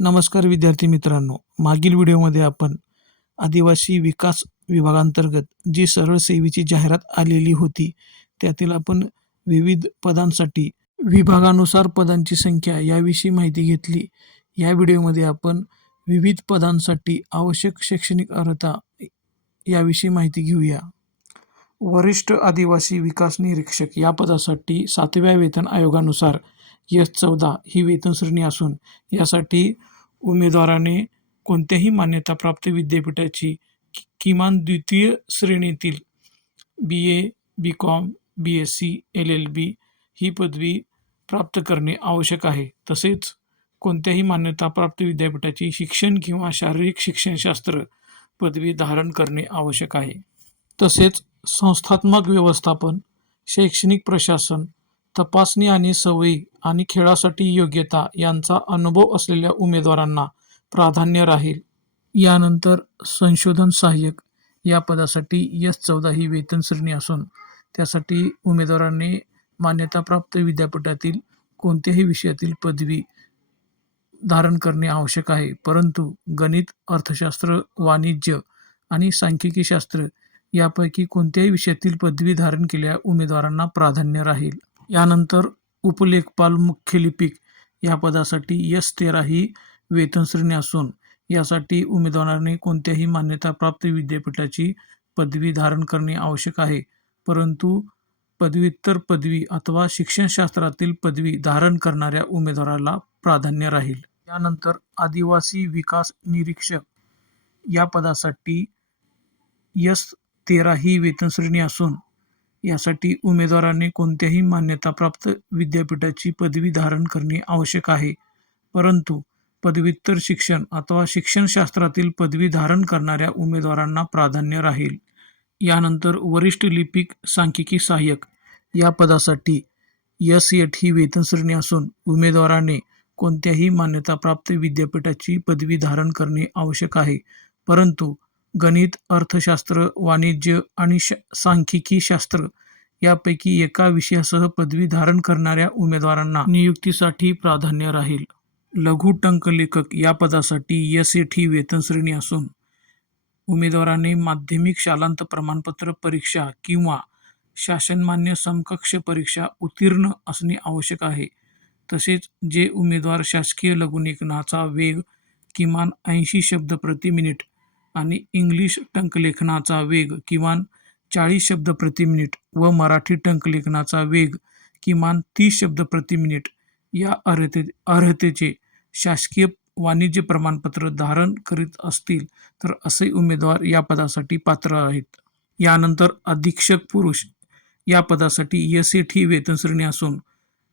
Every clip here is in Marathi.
नमस्कार विद्यार्थी मित्रांनो. मागील व्हिडिओमध्ये आपण आदिवासी विकास विभागांतर्गत जी सरळ सेवेची जाहिरात आलेली होती, त्यातील आपण विविध पदांसाठी विभागानुसार पदांची संख्या याविषयी माहिती घेतली. या व्हिडिओमध्ये आपण विविध पदांसाठी आवश्यक शैक्षणिक अर्हता याविषयी माहिती घेऊया. वरिष्ठ आदिवासी विकास निरीक्षक या पदासाठी 7व्या वेतन आयोगानुसार S14 ही वेतन श्रेणी असून यासाठी उमेदवाराने कोणत्याही मान्यताप्राप्त विद्यापीठाची किमान द्वितीय श्रेणीतील BA, BCom, BSc, LLB ही पदवी प्राप्त करणे आवश्यक आहे. तसेच कोणत्याही मान्यताप्राप्त विद्यापीठाची शिक्षण किंवा शारीरिक शिक्षणशास्त्र पदवी धारण करणे आवश्यक आहे. तसेच संस्थात्मक व्यवस्थापन, शैक्षणिक प्रशासन, तपासणी आणि सवयी आणि खेळासाठी योग्यता यांचा अनुभव असलेल्या उमेदवारांना प्राधान्य राहील. यानंतर संशोधन सहाय्यक या पदासाठी S14 ही वेतन श्रेणी असून त्यासाठी उमेदवारांनी मान्यताप्राप्त विद्यापीठातील कोणत्याही विषयातील पदवी धारण करणे आवश्यक आहे. परंतु गणित, अर्थशास्त्र, वाणिज्य आणि सांख्यिकीशास्त्र यापैकी कोणत्याही विषयातील पदवी धारण केलेल्या उमेदवारांना प्राधान्य राहील. यानंतर उपलेखपाल मुख्य लिपिक या पदासाठी S13 ही वेतन श्रेणी असून यासाठी उमेदवाराने कोणत्याही मान्यताप्राप्त विद्यापीठाची पदवी धारण करणे आवश्यक आहे. परंतु पदव्युत्तर पदवी अथवा शिक्षणशास्त्रातील पदवी धारण करणाऱ्या उमेदवाराला प्राधान्य राहील. यानंतर आदिवासी विकास निरीक्षक या पदासाठी S13 ही वेतन श्रेणी असून यासाठी उमेदवाराने कोणत्याही मान्यताप्राप्त विद्यापीठाची पदवी धारण करणे आवश्यक आहे. परंतु पदव्युत्तर शिक्षण अथवा शिक्षणशास्त्रातील पदवी धारण करणाऱ्या उमेदवारांना प्राधान्य राहील. यानंतर वरिष्ठ लिपिक सांख्यिकी सहाय्यक या पदासाठी S8 ही वेतन श्रेणी असून उमेदवाराने कोणत्याही मान्यताप्राप्त विद्यापीठाची पदवी धारण करणे आवश्यक आहे. परंतु गणित, अर्थशास्त्र, वाणिज्य आणि सांख्यिकी शास्त्र यापैकी एका विषयासह पदवी धारण करणाऱ्या उमेदवारांना नियुक्तीसाठी प्राधान्य राहील. लघु टंकलेखक या पदासाठी S8 ही वेतन श्रेणी असून उमेदवाराने माध्यमिक शालांत प्रमाणपत्र परीक्षा किंवा शासनमान्य समकक्ष परीक्षा उत्तीर्ण असणे आवश्यक आहे. तसेच जे उमेदवार शासकीय लघुलेखनाचा वेग किमान 80 शब्द प्रति मिनिट आणि इंग्लिश टंकलेखनाचा वेग किमान 40 शब्द प्रति मिनिट व मराठी टंकलेखनाचा वेग किमान 30 शब्द प्रति मिनिट या अर्हतेचे शासकीय वाणिज्य प्रमाणपत्र धारण करीत असतील तर असे उमेदवार या पदासाठी पात्र आहेत. यानंतर अधीक्षक पुरुष या पदासाठी S8 ही वेतन श्रेणी असून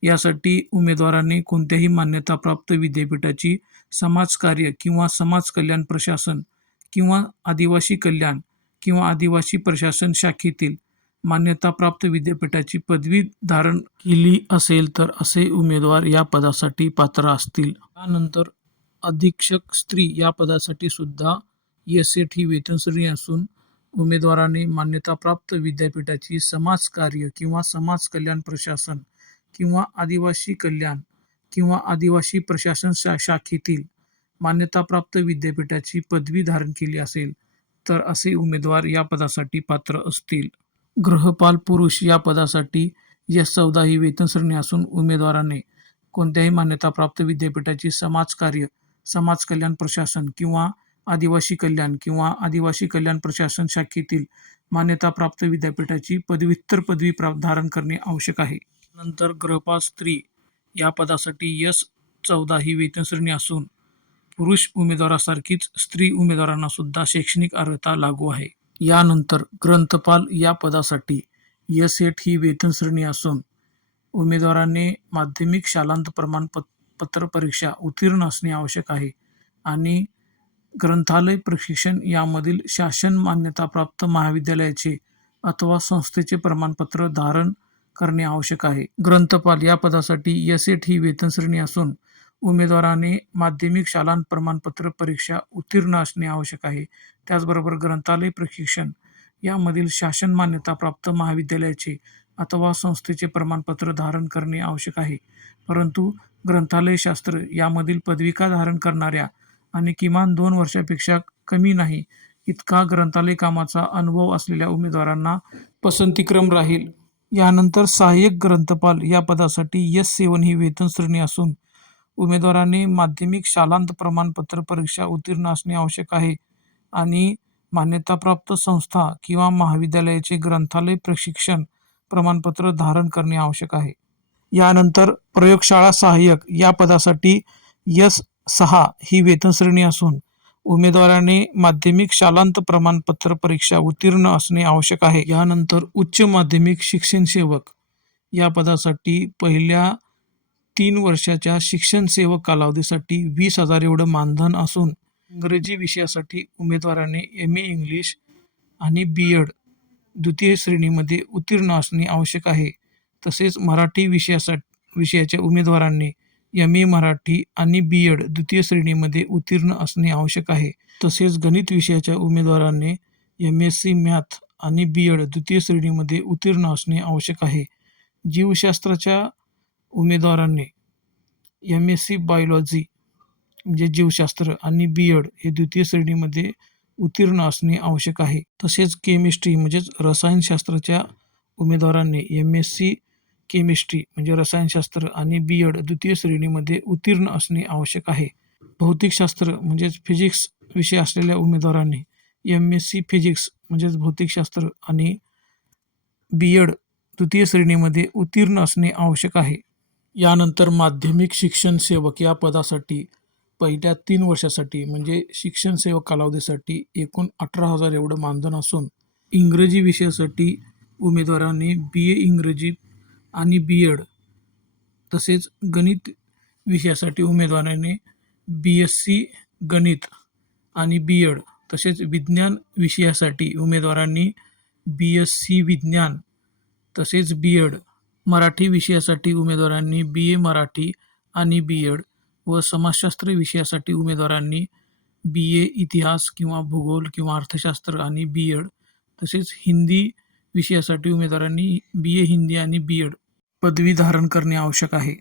यासाठी उमेदवाराने कोणत्याही मान्यताप्राप्त विद्यापीठाची समाजकार्य किंवा समाज कल्याण प्रशासन किंवा आदिवासी कल्याण किंवा आदिवासी प्रशासन शाखेतील मान्यताप्राप्त विद्यापीठाची पदवी धारण केली असेल तर असे उमेदवार या पदासाठी पात्र असतील. त्यानंतर अधीक्षक स्त्री या पदासाठी सुद्धा S8 ही वेतन श्रेणी असून उमेदवाराने मान्यताप्राप्त विद्यापीठाची समाजकार्य किंवा समाज कल्याण प्रशासन किंवा आदिवासी कल्याण किंवा आदिवासी प्रशासन शाखेतील मान्यताप्राप्त विद्यापीठाची पदवी धारण केली असेल तर असे उमेदवार या पदासाठी पात्र असतील. गृहपाल पुरुष या पदासाठी S14 ही वेतन श्रेणी असून उमेदवाराने कोणत्याही मान्यताप्राप्त विद्यापीठाची समाजकार्य, समाज कल्याण प्रशासन किंवा आदिवासी कल्याण किंवा आदिवासी कल्याण प्रशासन शाखेतील मान्यताप्राप्त विद्यापीठाची पदव्युत्तर पदवी धारण करणे आवश्यक आहे. नंतर गृहपाल स्त्री या पदासाठी S14 ही वेतन श्रेणी असून पुरुष उमेदवारासारखीच स्त्री उमेदवारांना सुद्धा शैक्षणिक अर्हता लागू आहे. यानंतर ग्रंथपाल या पदासाठी S8 ही वेतन श्रेणी असून उमेदवाराने माध्यमिक शालांत प्रमाणपत्र परीक्षा उत्तीर्ण असणे आवश्यक आहे आणि ग्रंथालय प्रशिक्षण यामधील शासन मान्यताप्राप्त महाविद्यालयाचे अथवा संस्थेचे प्रमाणपत्र धारण करणे आवश्यक आहे. ग्रंथपाल या पदासाठी S8 ही वेतन श्रेणी असून उमेदवाराने माध्यमिक शालांत प्रमाणपत्र परीक्षा उत्तीर्ण असणे आवश्यक आहे. त्याचबरोबर ग्रंथालय प्रशिक्षण यामधील शासन मान्यताप्राप्त महाविद्यालयाचे अथवा संस्थेचे प्रमाणपत्र धारण करणे आवश्यक आहे. परंतु ग्रंथालयशास्त्र यामधील पदविका धारण करणाऱ्या आणि किमान 2 वर्षापेक्षा कमी नाही इतका ग्रंथालय कामाचा अनुभव असलेल्या उमेदवारांना पसंतीक्रम राहील. यानंतर सहाय्यक ग्रंथपाल या पदासाठी S7 ही वेतन श्रेणी असून उमेदवाराने माध्यमिक शालांत प्रमाणपत्र परीक्षा उत्तीर्ण असणे आवश्यक आहे आणि मान्यताप्राप्त संस्था किंवा महाविद्यालयाचे ग्रंथालय प्रशिक्षण प्रमाणपत्र धारण करणे आवश्यक आहे. यानंतर प्रयोगशाळा सहाय्यक या पदासाठी S6 ही वेतन श्रेणी असून उमेदवाराने माध्यमिक शालांत प्रमाणपत्र परीक्षा उत्तीर्ण असणे आवश्यक आहे. यानंतर उच्च माध्यमिक शिक्षण सेवक या पदासाठी पहिल्या 3 वर्षाच्या शिक्षण सेवक कालावधीसाठी 20,000 एवढं मानधन असून इंग्रजी विषयासाठी उमेदवाराने MA इंग्लिश आणि B.एड द्वितीय श्रेणीमध्ये उत्तीर्ण असणे आवश्यक आहे. तसेच मराठी विषयाच्या उमेदवारांनी MA मराठी आणि B.एड द्वितीय श्रेणीमध्ये उत्तीर्ण असणे आवश्यक आहे. तसेच गणित विषयाच्या उमेदवारांनी MSc मॅथ आणि B.एड द्वितीय श्रेणीमध्ये उत्तीर्ण असणे आवश्यक आहे. जीवशास्त्राच्या उमेदवारांनी MSc बायोलॉजी म्हणजे जीवशास्त्र आणि B.एड हे द्वितीय श्रेणीमध्ये उत्तीर्ण असणे आवश्यक आहे. तसेच केमिस्ट्री म्हणजेच रसायनशास्त्राच्या उमेदवारांनी MSc केमिस्ट्री म्हणजे रसायनशास्त्र आणि B.एड द्वितीय श्रेणीमध्ये उत्तीर्ण असणे आवश्यक आहे. भौतिकशास्त्र म्हणजेच फिजिक्स विषय असलेल्या उमेदवारांनी MSc फिजिक्स म्हणजेच भौतिकशास्त्र आणि B.एड द्वितीय श्रेणीमध्ये उत्तीर्ण असणे आवश्यक आहे. यानंतर माध्यमिक शिक्षण सेवक या पदासाठी पहिल्या 3 वर्षासाठी म्हणजे शिक्षण सेवक कालावधीसाठी एकूण 18,000 एवढं मानधन असून इंग्रजी विषयासाठी उमेदवारांनी BA इंग्रजी आणि B.एड तसेच गणित विषयासाठी उमेदवारांनी BSc गणित आणि B.एड तसेच विज्ञान विषयासाठी उमेदवारांनी BSc विज्ञान तसेच B.एड मराठी विषयासाठी उमेदवारांनी BA मराठी आणि B.एड व समाजशास्त्र विषयासाठी उमेदवारांनी BA इतिहास किंवा भूगोल किंवा अर्थशास्त्र आणि B.एड तसेच हिंदी विषयासाठी उमेदवारांनी BA हिंदी आणि B.एड पदवी धारण करणे आवश्यक आहे.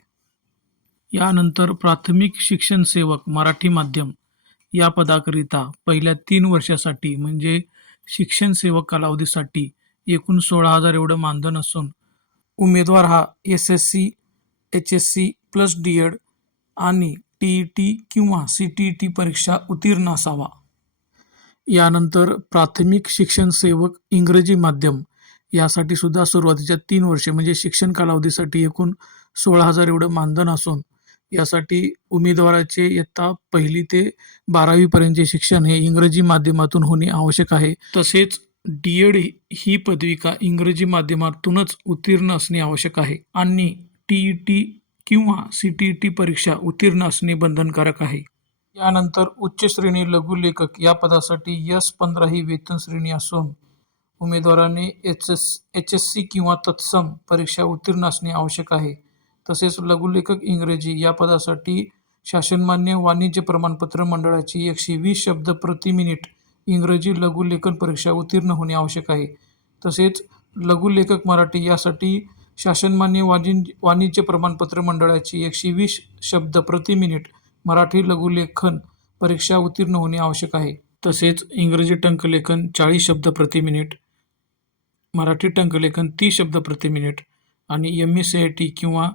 यानंतर प्राथमिक शिक्षण सेवक मराठी माध्यम या पदाकरिता पहिल्या 3 वर्षासाठी म्हणजे शिक्षण सेवक कालावधीसाठी एकूण 16,000 एवढं मानधन असून उमेदवार हा SSc HSc प्लस D.एड आणि TET किंवा CTET परीक्षा उत्तीर्ण असावा. यानंतर प्राथमिक शिक्षण सेवक इंग्रजी माध्यम यासाठी सुद्धा सुरुवातीच्या 3 वर्षे म्हणजे शिक्षण कालावधीसाठी एकूण 16,000 एवढं मानधन असून यासाठी उमेदवाराचे इयत्ता 1ली ते 12वी पर्यंतचे शिक्षण हे इंग्रजी माध्यमातून होणे आवश्यक आहे. तसेच D.एड ही पदविका इंग्रजी माध्यमातूनच उत्तीर्ण असणे आवश्यक आहे आणि TET किंवा CTET परीक्षा उत्तीर्ण असणे बंधनकारक आहे. यानंतर उच्च श्रेणी लघुलेखक या पदासाठी S15 ही वेतन श्रेणी असून उमेदवाराने HSc किंवा तत्सम परीक्षा उत्तीर्ण असणे आवश्यक आहे. तसेच लघुलेखक इंग्रजी या पदासाठी शासनमान्य वाणिज्य प्रमाणपत्र मंडळाची 120 शब्द प्रति मिनिट इंग्रजी लघुलेखन परीक्षा उत्तीर्ण होणे आवश्यक आहे. तसेच लघुलेखक मराठी यासाठी शासनमान्य वाणिज्य प्रमाणपत्र मंडळाची 120 शब्द प्रति मिनिट मराठी लघुलेखन परीक्षा उत्तीर्ण होणे आवश्यक आहे. तसेच इंग्रजी टंकलेखन 40 शब्द प्रति मिनिट, मराठी टंकलेखन 30 शब्द प्रति मिनिट आणि MA-CIT किंवा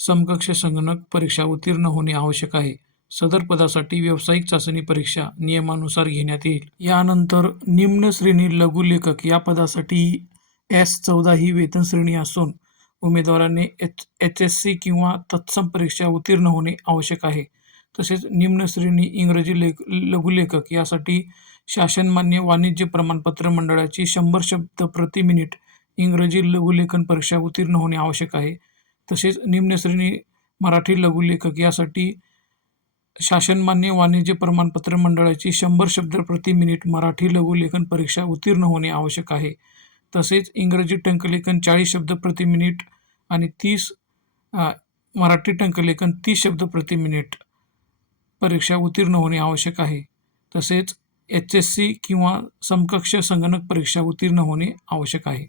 समकक्ष संगणक परीक्षा उत्तीर्ण होणे आवश्यक आहे. सदर पदासाठी व्यावसायिक चाचणी परीक्षा नियमानुसार घेण्यात येईल. यानंतर निम्न श्रेणी लघुलेखक या पदासाठी S14 ही वेतन श्रेणी असून उमेदवाराने HSc किंवा तत्सम परीक्षा उत्तीर्ण होणे आवश्यक आहे. तसेच निम्न श्रेणी इंग्रजी लघुलेखक यासाठी शासनमान्य वाणिज्य प्रमाणपत्र मंडळाची 100 शब्द प्रति मिनिट इंग्रजी लघुलेखन परीक्षा उत्तीर्ण होणे आवश्यक आहे. तसेच निम्न श्रेणी मराठी लघुलेखक यासाठी शासनमान्य वाणिज्य प्रमाणपत्र मंडळाची 100 शब्द प्रति मिनिट मराठी लघुलेखन परीक्षा उत्तीर्ण होणे आवश्यक आहे. तसेच इंग्रजी टंकलेखन 40 शब्द प्रति मिनिट आणि मराठी टंकलेखन 30 शब्द प्रति मिनिट परीक्षा उत्तीर्ण होणे आवश्यक आहे. तसेच HSc किंवा समकक्ष संगणक परीक्षा उत्तीर्ण होणे आवश्यक आहे.